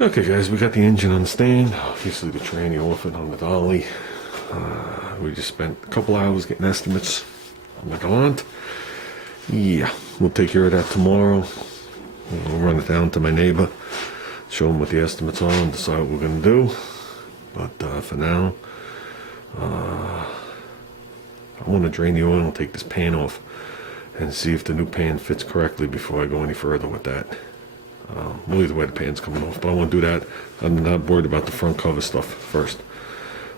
Okay guys, we got the engine on the stand, obviously the tranny off it on the dolly. We just spent a couple hours getting estimates on the Galant. Yeah, we'll take care of that tomorrow. We'll run it down to my neighbor, show him what the estimates are and decide what we're going to do. But for now, I want to drain the oil and take this pan off and see if the new pan fits correctly before I go any further with that. Well, either way the pan's coming off, but I want to do that. I'm not worried about the front cover stuff first.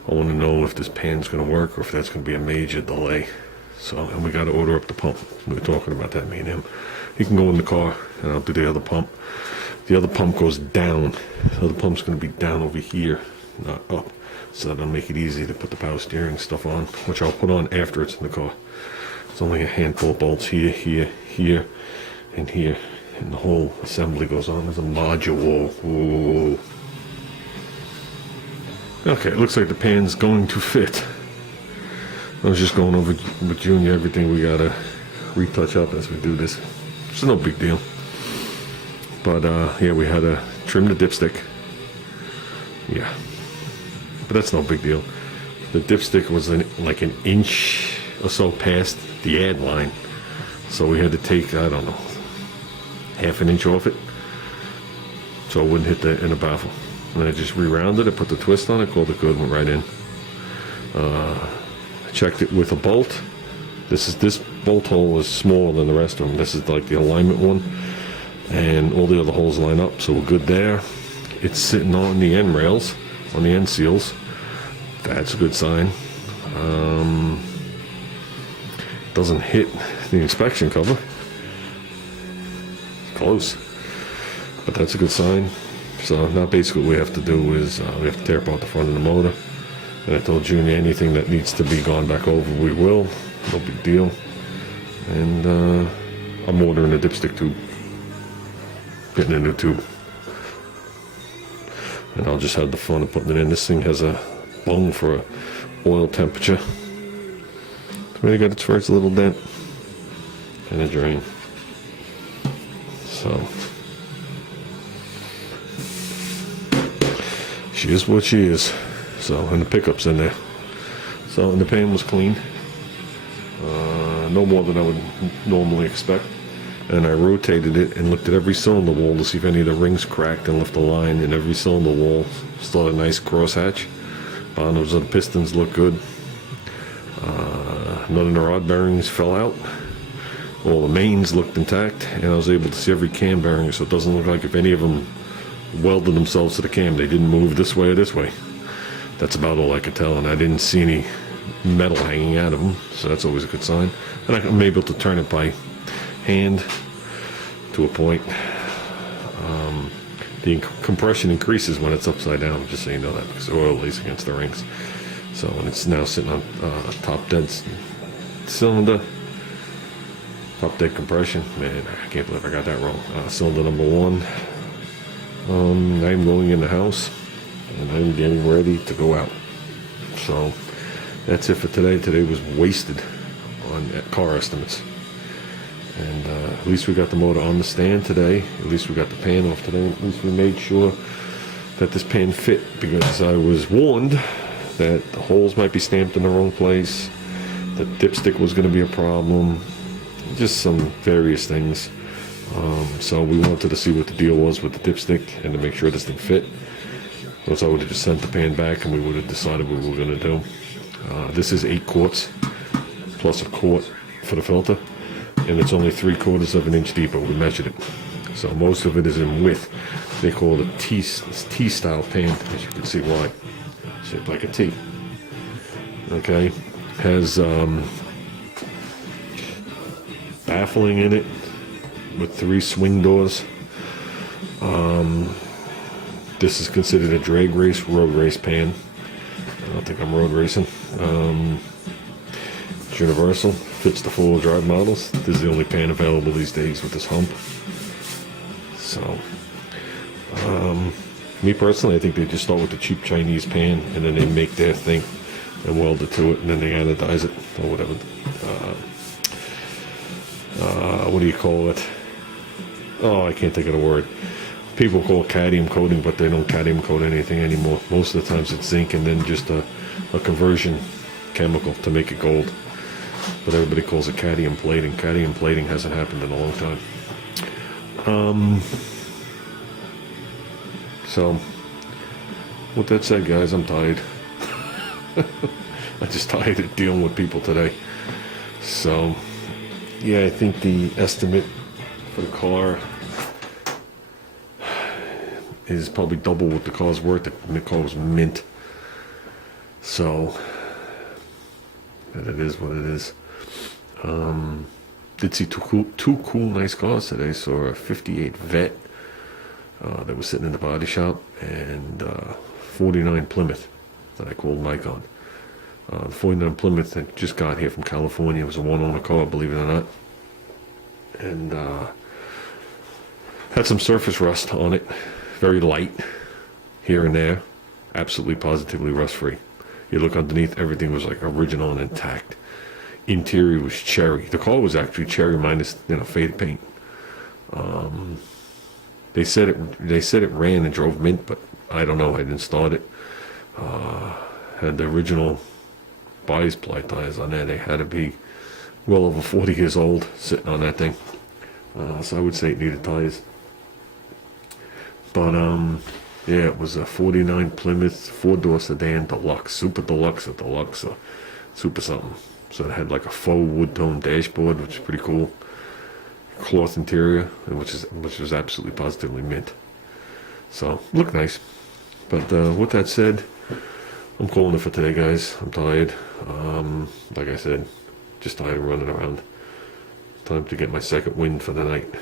I want to know if this pan's going to work or if that's going to be a major delay. So, and we got to order up the pump. We were talking about that, me and him. He can go in the car and I'll do the other pump. The other pump goes down. The other pump's going to be down over here, not up. So that'll make it easy to put the power steering stuff on, which I'll put on after it's in the car. It's only a handful of bolts here, here, here, and here. And the whole assembly goes on as a module. Ooh. Okay, it looks like the pan's going to fit. I was just going over with Junior everything we gotta retouch up as we do this. It's no big deal. But yeah, we had to trim the dipstick. Yeah, but that's no big deal. The dipstick was like an inch or so past the add line, so we had to take, I don't know, half an inch off it, so it wouldn't hit the inner baffle. And I just re-rounded it, put the twist on it, called it good, went right in. I checked it with a bolt. This bolt hole is smaller than the rest of them. This is like the alignment one, and all the other holes line up, so we're good there. It's sitting on the end rails, on the end seals. That's a good sign. Doesn't hit the inspection cover. Close, but that's a good sign. So now basically what we have to do is we have to tear apart the front of the motor, and I told Junior anything that needs to be gone back over we will, no big deal. And I'm ordering a dipstick tube, getting a new tube, and I'll just have the fun of putting it in. This thing has a bung for oil temperature. It's already got its first little dent and a drain. So she is what she is. So, and the pickup's in there. So, and the pan was clean. No more than I would normally expect. And I rotated it and looked at every cylinder wall to see if any of the rings cracked and left a line in every cylinder wall. Still had a nice crosshatch. Bottoms of the pistons look good. None of the rod bearings fell out. All the mains looked intact, and I was able to see every cam bearing, so it doesn't look like if any of them welded themselves to the cam, they didn't move this way or this way. That's about all I could tell, and I didn't see any metal hanging out of them, so that's always a good sign. And I'm able to turn it by hand to a point. The compression increases when it's upside down, just so you know that, because the oil lays against the rings. So, and it's now sitting on top dead cylinder. Top dead compression. Man, I can't believe I got that wrong. Cylinder number 1. I'm going in the house and I'm getting ready to go out. So that's it for today. Today was wasted on car estimates. And at least we got the motor on the stand today. At least we got the pan off today. At least we made sure that this pan fit, because I was warned that the holes might be stamped in the wrong place. The dipstick was going to be a problem. Just some various things. So we wanted to see what the deal was with the dipstick and to make sure this thing fit. Else I would have just sent the pan back and we would have decided what we were going to do. This is 8 quarts plus a quart for the filter, and it's only 3/4 of an inch deeper. We measured it, so most of it is in width. They call it a T-style pan, as you can see why. Shaped like a T. Okay, has baffling in it with 3 swing doors. This is considered a drag race, road race pan. I don't think I'm road racing. It's universal, fits the 4-wheel drive models. This is the only pan available these days with this hump. So, me personally, I think they just start with the cheap Chinese pan and then they make their thing and weld it to it, and then they anodize it or whatever. What do you call it? Oh, I can't think of the word. people call it cadmium coating, but they don't cadmium coat anything anymore. Most of the times it's zinc and then just a conversion chemical to make it gold. But everybody calls it cadmium plating. Cadmium plating hasn't happened in a long time. So, with that said, guys, I'm tired. I'm just tired of dealing with people today. So, yeah, I think the estimate for the car is probably double what the car's worth. The car was mint. So, it is what it is. Did see two cool, nice cars today. Saw a 58 Vet that was sitting in the body shop, and 49 Plymouth that I called Nikon. The 49 Plymouth that just got here from California. It was a one-owner car, believe it or not. And had some surface rust on it. Very light here and there. Absolutely, positively rust-free. You look underneath, everything was like original and intact. Interior was cherry. The car was actually cherry minus, faded paint. They said it ran and drove mint, but I don't know. I didn't start it. Had the original buyer's ply tires on there. They had to be well over 40 years old sitting on that thing. So I would say it needed tires. But yeah, it was a 49 Plymouth 4-door sedan deluxe, super deluxe, or deluxe, or super something. So it had like a faux wood tone dashboard, which is pretty cool. Cloth interior, which was absolutely positively mint. So looked nice. But with that said, I'm calling it for today, guys. I'm tired. Like I said, just tired of running around. Time to get my second wind for the night.